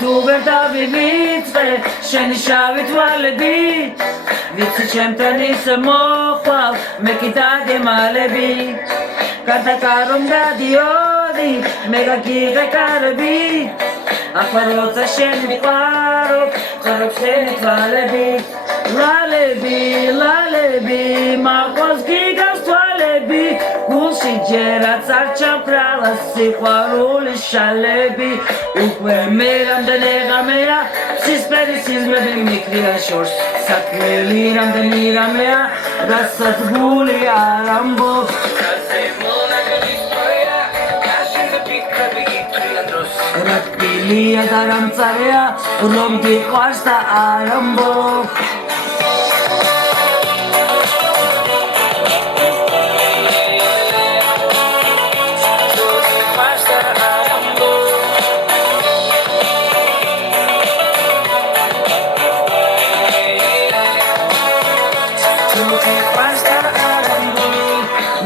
თუ ვერ დავივიწყე შენი შავი თვალები ვიცი ჩემთან ისე მოხვალ მე კი დაგემალები გადაკარომ გადიოდი მე გაგიღე კარები ახლა როცა შენი ვიყარო წერობ შენი თვალები ლალები ლალები მაყავს გიგავს თვალები გულში ჯერაც არ ჩამქრალა სიყვარულის შალები უკვე მე რამდენი ღამეა სისფერი სიზმრები მიქრია შორს საქმელი რამდენი რამეა რასაც გული არ ამბობს რა თბილია და რა მწარეა რომ გიყვარს და არ ამბობს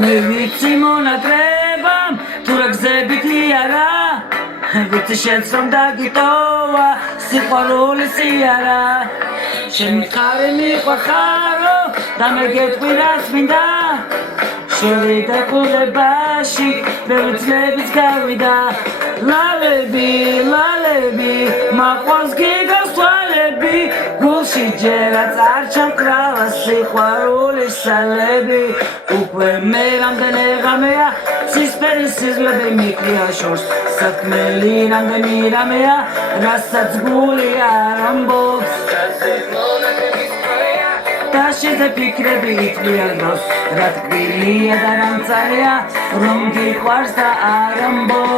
მე ვიცი მონაკრებამ თუ რა გზებით იარა ვიცი შენს რომ დაგიტოვა სიყვარული სიარა შენი ხარი მიყვარხარო და მე გეტყვი რას მინდა შევიდა ყურებაში ბევრი წლებიც გავიდა ლალები ლალები მაყავს გიგავს თვალები გულში ჯერაც არ ჩამკრალა სიყვარულის შალები უკვე მე რამდენი ღამეა სისფერი სიზმრები მიქრია შორს საქმელი რამდენი რამეა რასაც გული არ ამბობს და შენზე ფიქრები იწვიან დროს რა თბილია და რა მწარეა რომ გიყვარს და არ ამბობს